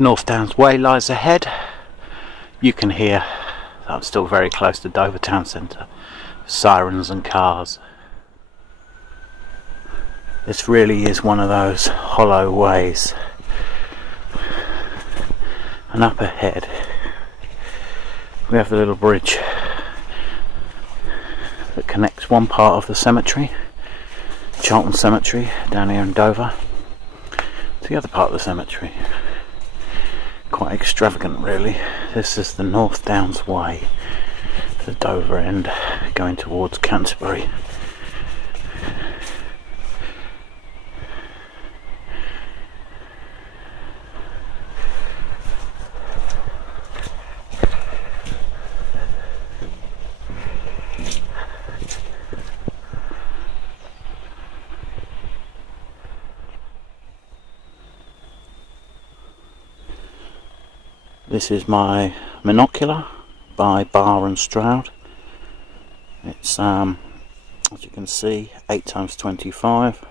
North Downs Way lies ahead. You can hear that I'm still very close to Dover town centre. Sirens and cars. This really is one of those hollow ways. And up ahead we have the little bridge that connects one part of the cemetery, Charlton Cemetery down here in Dover, to the other part of the cemetery. Quite extravagant really. This is the North Downs Way, the Dover end, going towards Canterbury. This is my monocular by Bar and Stroud. It's as you can see 8x25.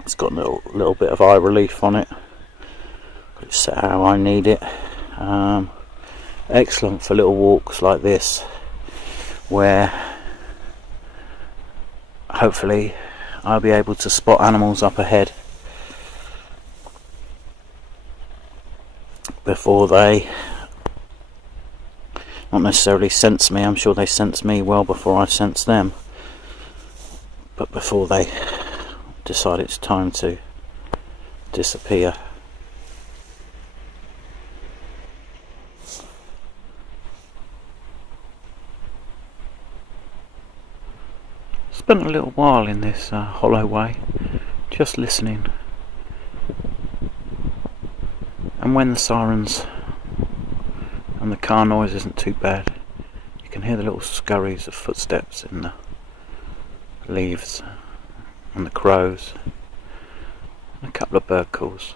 It's got a little bit of eye relief on it. Got it set how I need it. Excellent for little walks like this, where hopefully I'll be able to spot animals up ahead before they, not necessarily sense me. I'm sure they sense me well before I sense them, but before they decide it's time to disappear. Spent a little while in this hollow way, just listening. And when the sirens and the car noise isn't too bad, you can hear the little scurries of footsteps in the leaves and the crows and a couple of bird calls.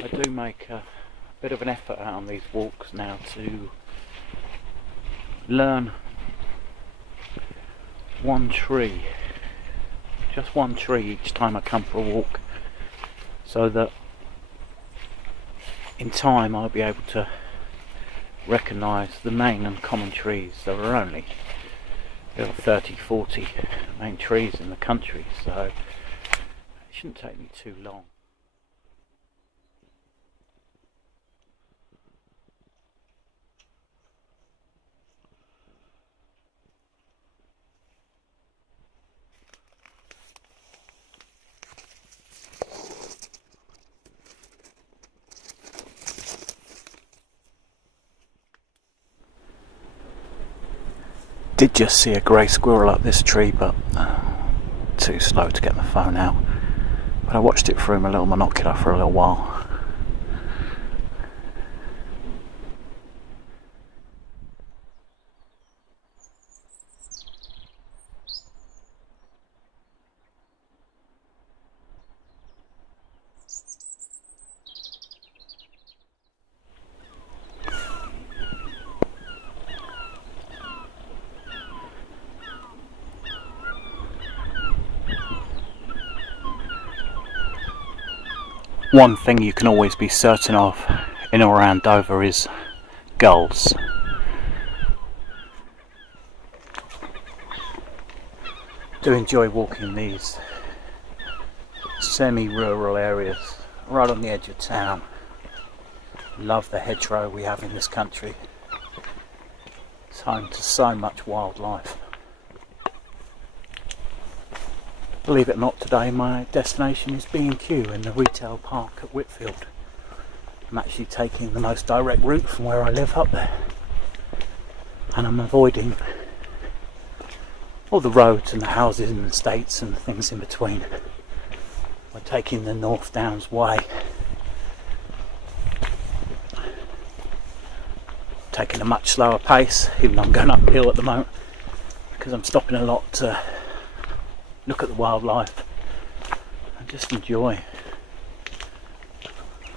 I do make a bit of an effort out on these walks now to learn one tree, just one tree each time I come for a walk, so that in time I'll be able to recognise the main and common trees. There are only 30-40 main trees in the country, so it shouldn't take me too long. Did just see a grey squirrel up this tree, but too slow to get the phone out. But I watched it through my little monocular for a little while. One thing you can always be certain of in or around Dover is gulls. Do enjoy walking these semi-rural areas right on the edge of town. Love the hedgerow we have in this country. It's home to so much wildlife. Believe it or not, today my destination is B&Q in the retail park at Whitfield. I'm actually taking the most direct route from where I live up there, and I'm avoiding all the roads and the houses and the estates and things in between by taking the North Downs Way, taking a much slower pace, even though I'm going uphill at the moment, because I'm stopping a lot to look at the wildlife and just enjoy.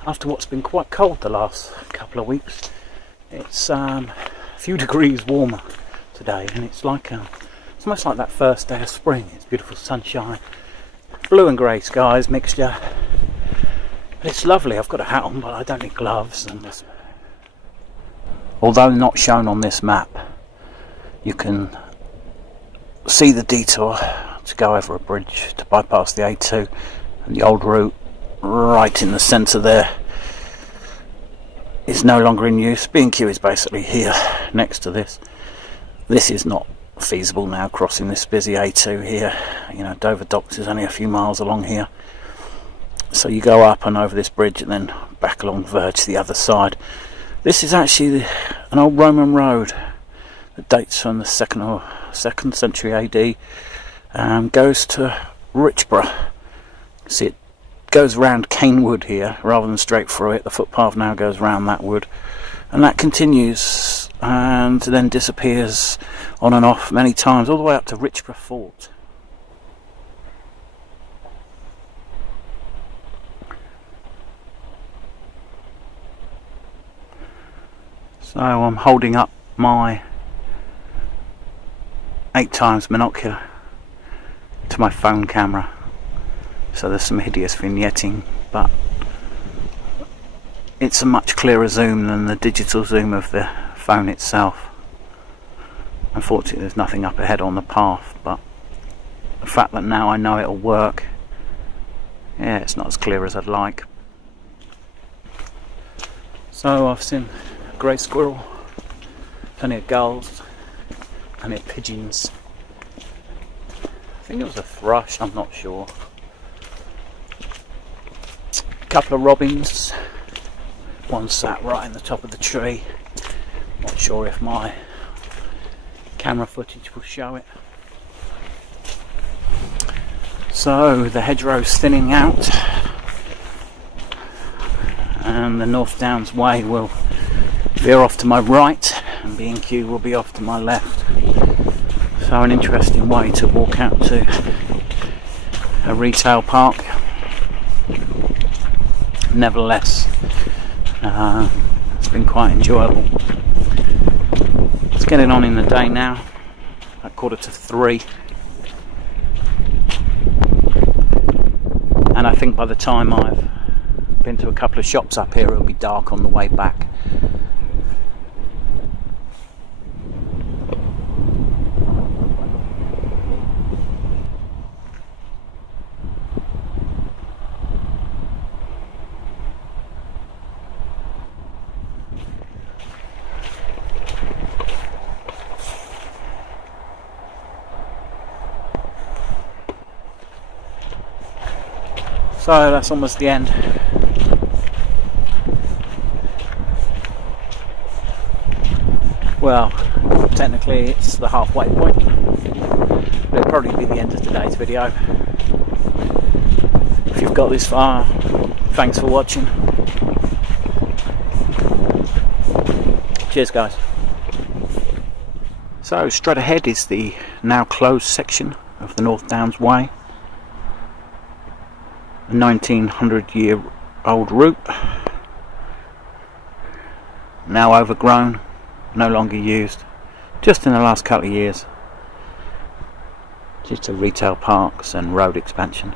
After what's been quite cold the last couple of weeks, it's a few degrees warmer today, and it's almost like that first day of spring. It's beautiful sunshine, blue and grey skies mixture. It's lovely. I've got a hat on, but I don't need gloves. And although not shown on this map, you can see the detour to go over a bridge to bypass the A2 and the old route right in the centre there is no longer in use. B&Q is basically here next to this. This is not feasible now, crossing this busy A2 here. You know, Dover Docks is only a few miles along here, so you go up and over this bridge and then back along the verge to the other side. This is actually an old Roman road that dates from the 2nd century AD, goes to Richborough. See, it goes round Canewood here rather than straight through it. The footpath now goes round that wood, and that continues and then disappears on and off many times all the way up to Richborough Fort. So I'm holding up my 8x monocular to my phone camera, so there's some hideous vignetting, but it's a much clearer zoom than the digital zoom of the phone itself. Unfortunately there's nothing up ahead on the path, but the fact that now I know it'll work, yeah, it's not as clear as I'd like. So I've seen a grey squirrel, plenty of gulls, plenty of pigeons. I think it was a thrush, I'm not sure. A couple of robins, one sat right in the top of the tree. Not sure if my camera footage will show it. So the hedgerow's thinning out, and the North Downs Way will veer off to my right, and B&Q will be off to my left. So an interesting way to walk out to a retail park. Nevertheless, it's been quite enjoyable. It's getting on in the day now, at 2:45, and I think by the time I've been to a couple of shops up here, it'll be dark on the way back. So that's almost the end. Well, technically it's the halfway point, but it'll probably be the end of today's video. If you've got this far, thanks for watching. Cheers guys. So straight ahead is the now closed section of the North Downs Way. A 1900-year-old route, now overgrown, no longer used, just in the last couple of years, due to retail parks and road expansion.